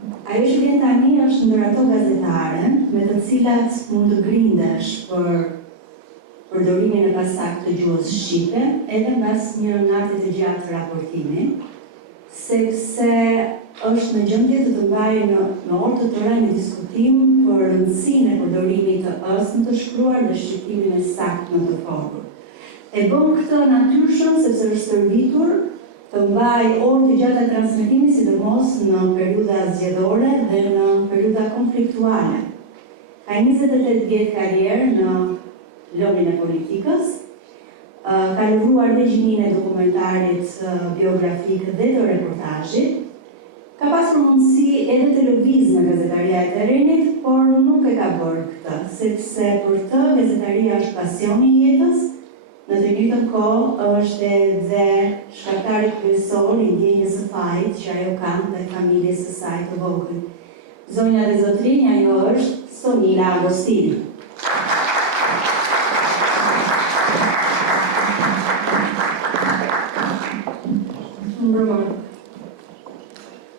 Ajo që vjen tani është ndër ato gazetare me të cilat mund të grindesh për përdorimin e pasakt të gjuhës shqipe, edhe mbas një nati të gjatë të raportimi, sepse është në gjendje të mbajë në orë të tëra një diskutim për rëndësinë e përdorimit të ës në të shkruar dhe shqiptimin e sakt në të folur. E bën këtë natyrshëm sepse është stërvitur të mbaj orë të gjata transmetimi, sidomos në periudha zgjedhore dhe në periudha konfliktuale. Ka 28 vjet karrierë në lëndin e politikës, ka lëvruar dhe gjininë e dokumentarit biografik dhe të reportazhit, ka pasur mundësi edhe të lëviz në gazetaria e terrenit, por nuk e ka bërë këtë, sepse për të gazetaria është pasioni i jetës. Në të njëjtën kohë është edhe shkaktari kryesor i ndjenjës së fajit që ajo ka dhe familjes së saj të vogël. Zonja dhe zotrinj, ajo është Sonila Agostini.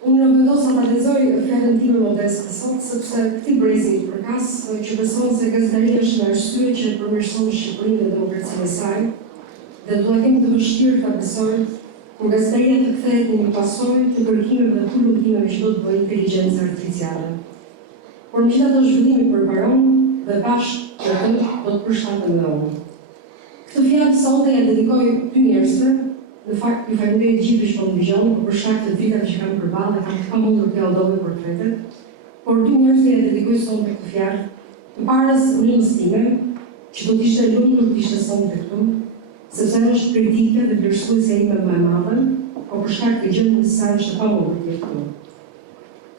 Unë vendosa ta lexoj fjalën time modeste sot, sepse këtij brezi i përkas që beson se gazetaria është në arsye që përmirëson Shqipërinë dhe demokracinë e saj, dhe do ta kemi të vështirë ta besoj kur gazetaria të kthehet në një pasojë të kërkimeve dhe tullumtimeve që do të bëjë inteligjenca artificiale. Por megjithatë zhvillimi përparon dhe bashkë me të do të përshtatet me unë. Këtë fjalë sonte ja dedikoj dy njerëzve. Në fakt, ju falenderoj gjithë që po më dëgjoni, por për shkak të dritave që kam përballë dhe kam pamundur të audhoj portretet, por dy njerëz që dedikoj sonte këtë fjalë, përparas ulëmës time, që do të ishte lumtur të ishte sonte këtu, sepse është kritike dhe vlerësuese ime më e madhe, por për shkak të gjendjes së saj është pamundur të jetë këtu.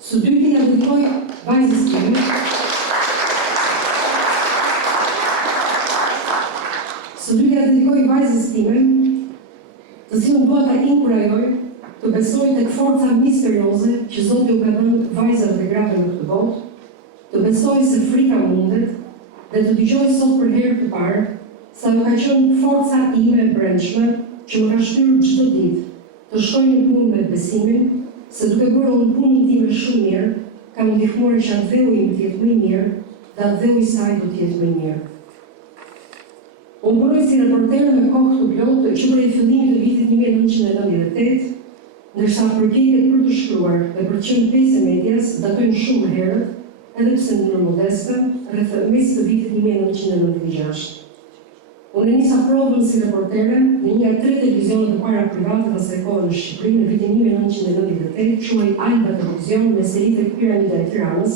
Së dyti ja dedikoj vajzës time. Së dyti ja dedikoj vajzës time, të cilën dua ta inkurajoj të besojë tek forca misterioze që Zoti u ka dhënë vajzave dhe grave në këtë botë, të besojë se frika mundet dhe të dëgjojë sot për herë të parë se ajo ka qenë forca ime e brendshme që më ka shtyrë çdo ditë të shkoj në punë me besimin se duke bërë unë punën time shumë mirë, kam ndihmuar që atë im të jetë më i mirë dhe atë i saj do të jetë më i mirë. Unë punoj si reportere me kohë të plotë që prej fillimit të vitit 1998, ndërsa përpjekjet për të shkruar dhe për të qenë pjesë e medias datojnë shumë herët, edhe pse në mënyrë modeste, rreth mesit të vitit 1996. Unë nisa provën si reportere në një nga 3 televizionet e para private të asaj kohe në Shqipëri në vitin 1998, quaj Alba Televizion me seri tek Piramida e Tiranës,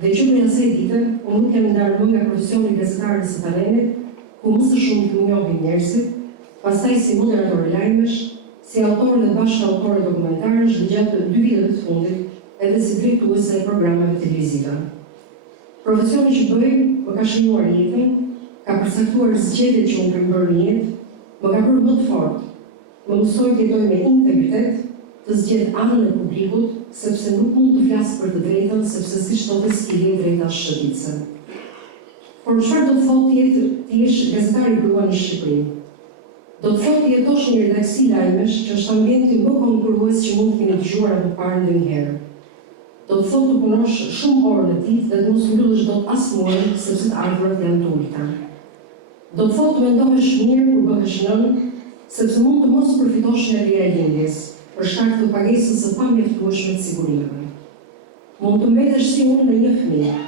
dhe që prej asaj dite, unë nuk jam ndarë më nga profesioni gazetare së talenit, ku më së shumë të njohin njerëzit, pastaj si moderator lajmesh, si autor dhe bashkëautor dokumentarësh dhe gjatë 2 viteve të fundit, edhe si drejtuese e programeve televizive. Profesioni që bëj më ka shënuar jetën, ka përcaktuar zgjedhjet që unë kam bërë në jetë, më ka bërë më të fortë, më mësoi të jetoj me integritet, të zgjedh anën e publikut, sepse nuk mund të flas për të drejtën, sepse siç thotë skili drejta shëtitse. Por çfarë do të thotë të jesh gazetar i grua në Shqipëri? Do të thotë të jetosh në një redaksi lajmesh që është ambienti më konkurrues që mund të keni dëgjuar apo parë ndonjëherë. Do të thotë të punosh shumë orë në ditë dhe të mos mbyllësh dot as muaj sepse të ardhurat janë të ulta. Do të thotë të mendohesh mirë kur bëhesh nënë, sepse mund të mos përfitosh nga rria e lindjes për shkak të pagesës së pamjaftueshme të sigurimeve. Mund të mbetesh si unë me një fëmijë,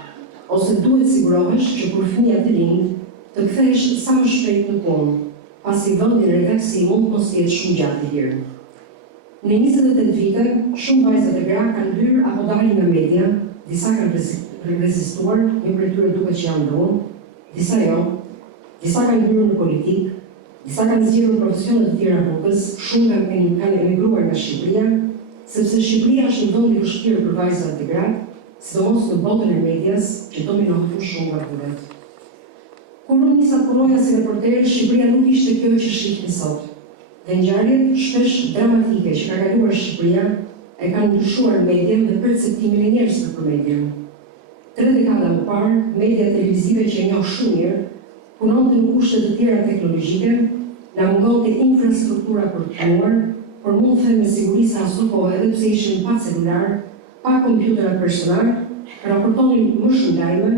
ose duhet sigurohesh që kur fëmia të lind, të kthehesh sa më shpejt në punë, pasi vendi në redaksi mund mos jetë shumë gjatë i lirë. Në 28 vite, shumë vajza dhe gra kanë hyrë apo dalin nga media, disa kanë rezistuar, një prej tyre duket që janë ndonë, disa jo, disa kanë hyrë në politikë, disa kanë zgjedhur profesione të tjera rrugës, shumë kanë emigruar nga Shqipëria, sepse Shqipëria është një vend i vështirë për vajzat dhe gratë, sidomos në botën e medias që dominohet shumë nga burrat. Kur unë nisa punoja si reportere, Shqipëria nuk ishte kjo që shihni sot. Dhe ngjarjet shpesh dramatike që ka kaluar Shqipëria e kanë ndryshuar medien dhe perceptimin e njerëzve për medien. 3 dekada më parë, media televizive që e njoh shumë mirë, punonte në kushte të tjera teknologjike, na mungonte infrastruktura për të punuar, por mund të them me siguri se aso kohë edhe pse ishin pa celular, pa kompjutera personal, raportonin më shumë lajme,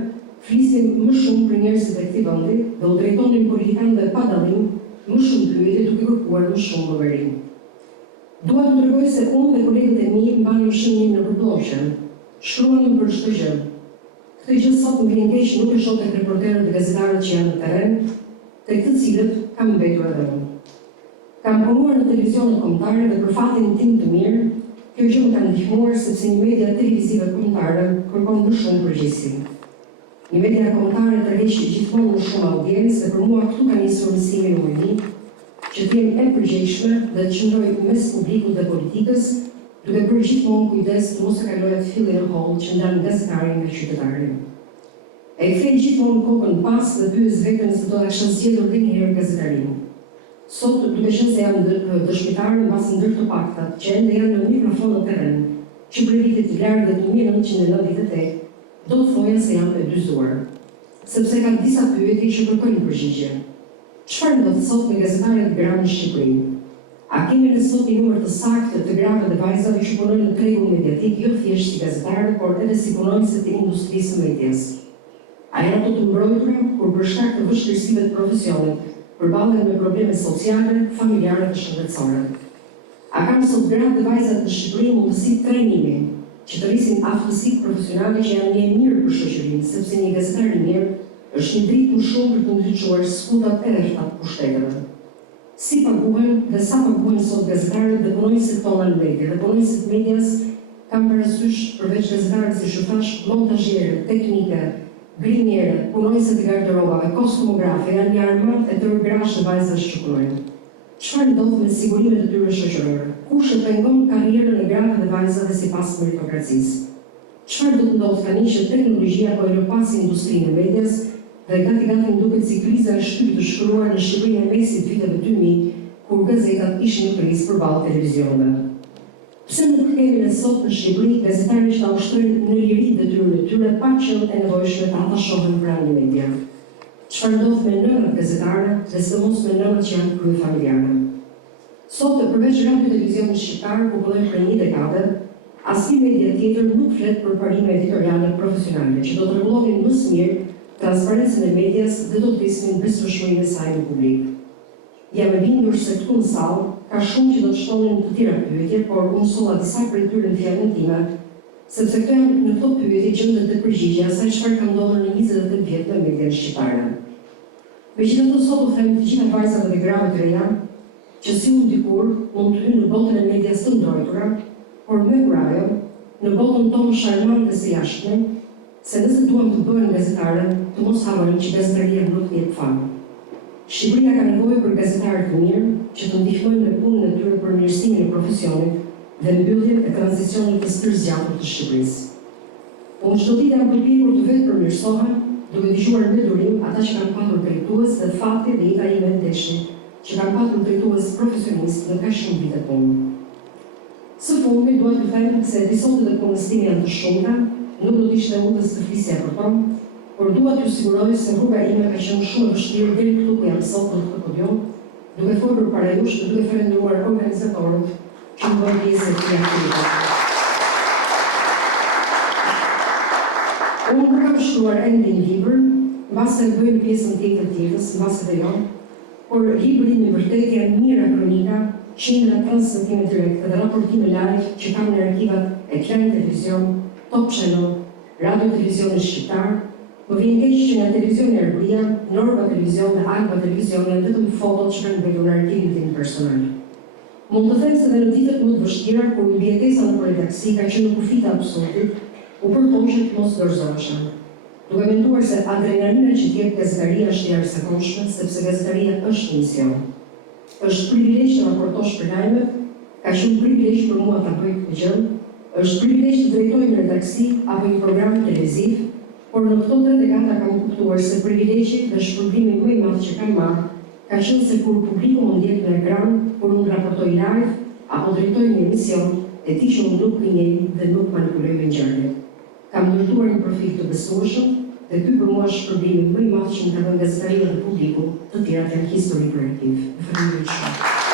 flisin më shumë për njerëzit e këtij vendi dhe u drejtonin politikanëve pa dallim më shumë pyetje duke kërkuar më shumë llogari. Dua të tregoj se unë dhe kolegët e mi mbanim shënim në përdoqen, shkruanim për çdo gjë. Këtë gjë sot më vjen keq nuk e shoh tek reporterët dhe gazetarët që janë në terren, tek të cilët kam mbetur edhe unë. Kam punuar në televizionet kombëtare dhe për fatin tim të mirë, kjo gjë më ka ndihmuar sepse një media televizive kombëtare kërkon më shumë përgjegjësi. Një media kombëtare tërheq gjithmonë më shumë audiencë dhe për mua këtu ka nisur mësimi numër 1, që të jem e përgjegjshme dhe të qëndroj mes publikut dhe politikës, duke bërë gjithmonë kujdes të mos e kaloj atë fillin e hollë që ndan gazetarin nga qytetari. E kthej gjithmonë kokën pas dhe pyes veten se do ta kisha zgjedhur edhe një herë gazetarin. Sot, duke qenë se jam dëshmitare mbas ndër të paktat që ende janë në mikrofon në terren, që për vitet të largët 1998, do të thoja se jam e dyzuar, sepse ka disa pyetje që kërkojnë përgjigje. Çfarë ndodh sot me gazetarët gra në Shqipëri? A kemi ne sot një numër të saktë të grave dhe vajzave që punojnë në tregun mediatik, jo thjesht si gazetarë, por edhe si punonjëse të industrisë së medias? A janë ato të mbrojtura kur për shkak të vështirësive të profesionit përballen me probleme sociale, familjare dhe shëndetësore? A kanë sot gratë dhe vajzat në Shqipëri mundësi trajnimi që të rrisin aftësitë profesionale që janë një mirë për shoqërinë, sepse një gazetar i mirë është një dritë më shumë për të ndryquar skutat e rrethtat pushteteve. Si paguhen dhe sa paguhen sot gazetarët dhe punonjësit tona në media dhe punonjësit medias, kam parasysh përveç gazetarët si shofrash, montazhiere, teknike, grimierë, punonjësit e garderobave, kostumografe, janë një armat e tërë grash dhe vajzash që punojnë. Çfarë ndodh me sigurimet e tyre shoqërore? Kush e pengon karrierën e grave dhe vajzave sipas meritokracisë? Çfarë do të ndodh tani që teknologjia po e lëpasi industrinë e medias dhe gati më duket si kriza e shtypë të shkruar në Shqipërinë e mesit viteve 2000, kur gazetat ishin në krizë përballë televizioneve. Pse nuk kemi ne sot në Shqipëri gazetarë që ta ushtrojnë në liri detyrën e tyre pa qenë e nevojshme ta ata shohin pranë një media? Çfarë ndodh me nënat gazetare dhe sidomos me nënat që janë kryefamiljare? Sot, përveç radio televizionit shqiptar, ku punojnë për një dekade, asnjë media tjetër nuk flet për parime editoriale profesionale që do të rregullonin më së miri transparencën e medias dhe do të rrisnin besueshmërinë e saj në publik. Jam e bindur se këtu në sallë ka shumë që do të shtonin të tjera pyetje, por unë solla disa prej tyre në fjalën time, sepse këto janë në këto pyetje gjendet të përgjigje asaj çfarë ka ndodhur në 28 vjet në median shqiptare. Megjithatë sot u them të gjitha vajzave dhe gravet të reja që si unë dikur mund të hynë në botën e medias të ndrojtura, por me kurajo, në botën tonë sharmante së jashtme, se nëse duam të bëhen gazetare, të mos harrojmë që gazetaria nuk jep famë. Shqipëria ka nevojë për gazetarë të mirë që të ndihmojnë në punën e tyre për mirësimin e profesionit dhe mbylljen e tranzicionit të stërzgjatur të Shqipërisë. Unë çdo ditë jam përpjekur të vetë përmirësohem, duke dëgjuar me durim ata që kanë patur drejtues dhe fati dhe jeta ime ndeshi, që kanë patur drejtues profesionist në kaq shumë vite punë. Së fundmi dua të them se episodet e punës time janë të shumta, nuk do të ishte mundës të flisja për to, por dua t'ju siguroj se rruga ime ka qenë shumë e vështirë deri këtu ku jam sot në këtë podium, duke folur para jush dhe duke falendëruar organizatorët që më bëjnë pjesë e këtij aktiviteti. Unë nuk kam shkruar ende një libër, mbase e bëj në pjesën tjetër të jetës, mbase dhe jo, por libri në vërtet janë mijëra kronika, qindra transmetime direkte dhe raportime live që kam në arkivat e Klan Televizion, Top Channel, Radio Televizionit Shqiptar. Më vjen keq që nga televizioni Arbëria, Norma Televizion dhe Alba Televizion janë vetëm fotot që kanë mbetur në arkivin tim personal. Mund të them se edhe në ditët më të vështira, kur mbijetesa në redaksi ka qenë në kufit absurdit, u përton që të mos dorëzohesha. Duke menduar se adrenalina që t'jep gazetaria është e jashtëzakonshme, sepse gazetaria është mision. Është privilegj të raportosh për lajmet, ka qenë privilegj për mua ta bëj këtë gjë, është privilegj të drejtoj në redaksi apo një program televiziv, por në këto 3 dekada kam kuptuar se privilegji dhe shpërblimi më i madh që kam marrë ka qenë se kur publiku më ndjek në ekran, kur unë raportoj live apo drejtoj një emision, e di që unë nuk gënjej dhe nuk manipuloj me ngjarje. Kam ndërtuar një profil të besueshëm dhe ky për mua është shpërblimi më i madh që më ka dhënë gazetaria dhe publiku, të tjerat janë histori për arkiv. Faleminderit shumë.